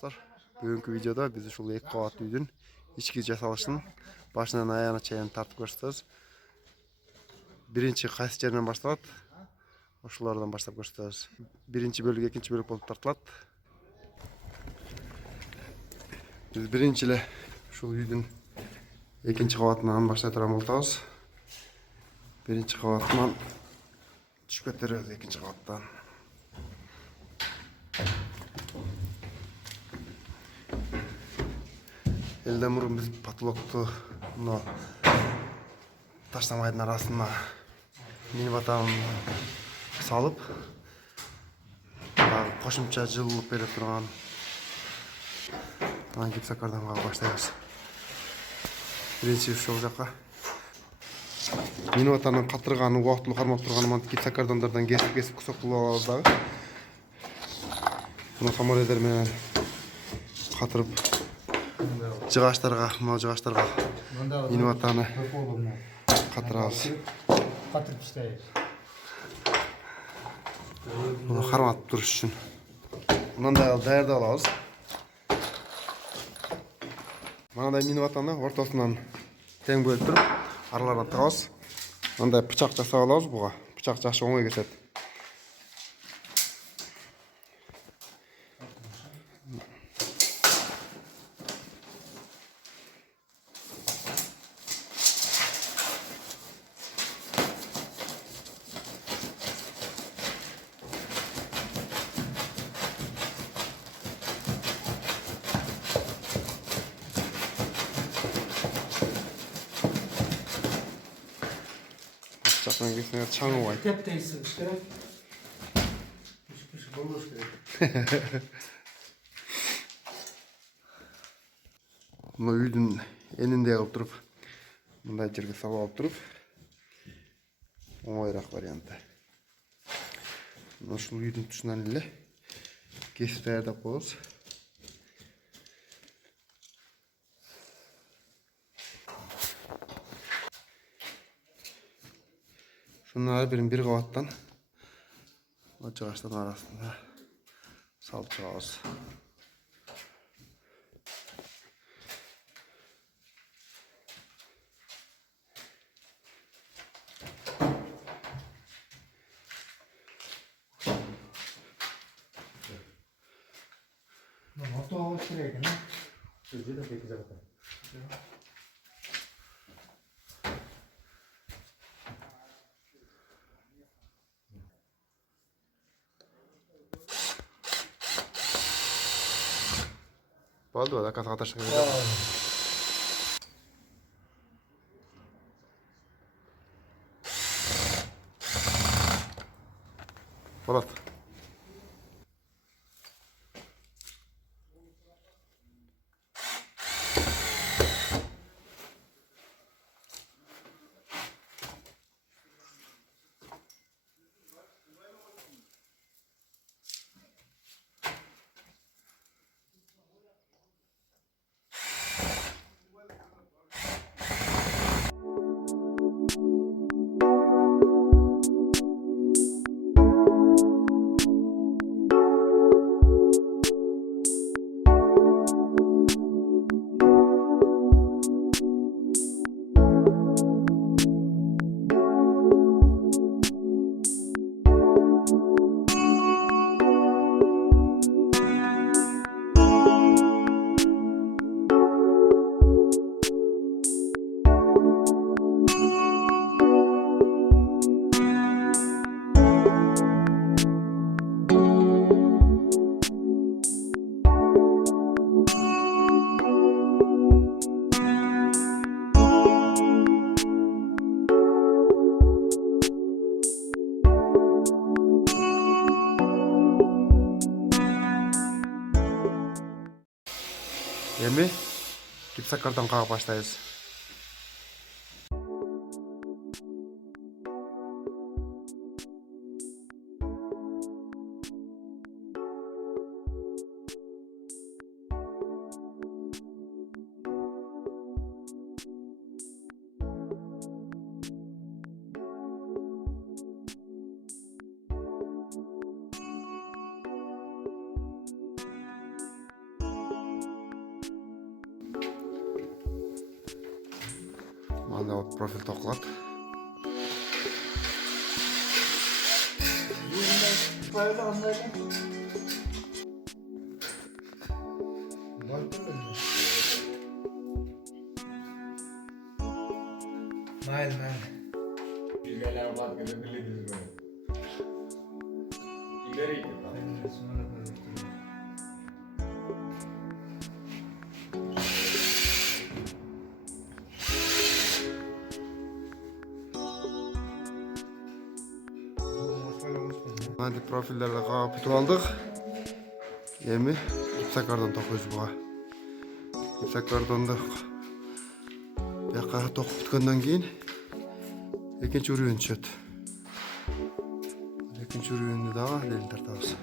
достар. Бүгінгі видеода біз ушул 2 кабаттуу үйдүн ички жасалышын башынан аяғына чейин тартып көрсөтөбүз. Биринчи кайсы жерден башталат? Ошолордон баштап көрсөтөбүз. Биринчи бөлүк, экинчи бөлүк болуп тартылат. Biz birinchi эле ушул үйдүн экинчи кабатынан баштай турган болтабыз. Биринчи кабатынан түшүп кетебиз экинчи кабаттан. Элден мурун биз потолокту мына таштамайдын арасына мини батан салып, кошумча жылуулук бере турган гипсокартонго баштайбыз. Биринчи ушул жакка мини батанын катырган убактылуу кармап турган гипсокартондордон кесип кусок кылып алабыз дагы. Муну саморедер менен катырып жыгачтарга мини батаны катырабыз. Катырып иштейбиз. Муну карматып туруш үчүн мындай даярдап алабыз. Мындай мини батаны ортосунан тең бөлүп туруп, араларына тыгабыз. Мындай бычак жасап алабыз буга. Бычак жакшы оңой кетет. Бычакмен кесиңер чаңыбайт. Тептей сыгыш керек. Пиш болуш керек. Мына үйдүн энинде кылып туруп, мындай жерге салып алып туруп, оңойраак варианты. Ушул үйдүн тушунан эле кесип даярдап коебуз. Шунун ар бирин бир кабаттан жыгачтардын арасында салып чыгабыз. Ортого керек экен. Жерде эки жакта. Болду, акасга таштап кетет. Болот. Эми гипсокартон кагып баштайбыз. Анда вот профиль тоқылады. Mayli. Bilgiler var ki de bildiğiniz böyle. İleri gidin. Hadi profillerde qağıp bitip aldıq. Emi ipsakardan toquyuz buğa. İpsakardonda bu yoqqa toqib bitgandan keyin ekінші үрген түседі. Екінші үргенді дағы лелін тартамыз.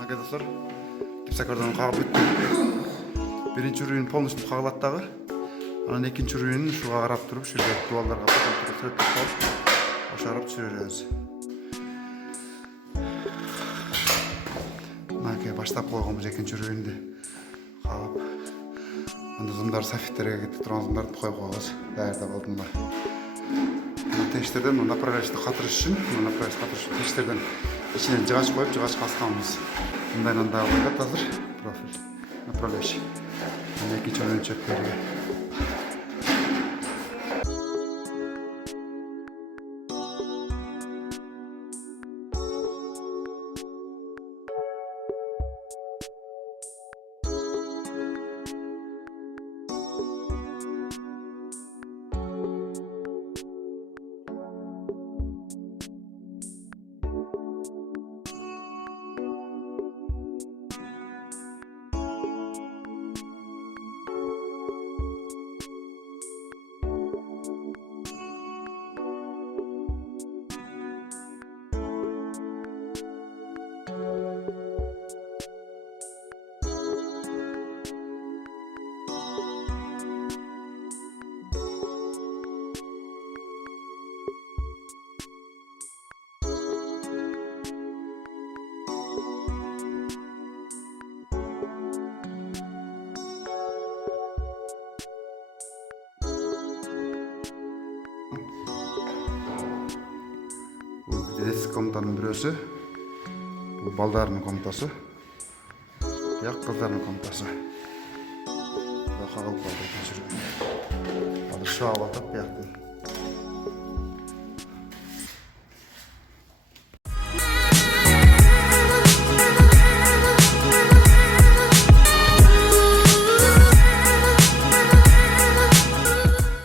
Arkadaşlar, ipsakardan qağып bitti. Birinci ürün polностью qağıladı дағы. Анан екінші ürünün шуға қарап тұрып, шүрге дуалдарға сүрөттеп қалып, ошарып түсіреріз. Мынакей баштап қойғанбыз екінші ürünді қағып. Анда зымдар софиттерге кетті, тұрған зымдарды қойып қойғыз. Дайырдап алдым ба. Тештерден направляющийді қатырыш үшін, тештерден ішінен жығаш қойып, жығаш қасқанбыз. Мындайдан дағы қойып қазір профиль направляющий. Екінші ürün чөптерге. Есік комнатаның біреусі, бұл балдарының комнатасы, бұяқ қыздардың комнатасы. Бұяқ қағылып қалды екен жүрген. Қазір шағып атып бұяқтың.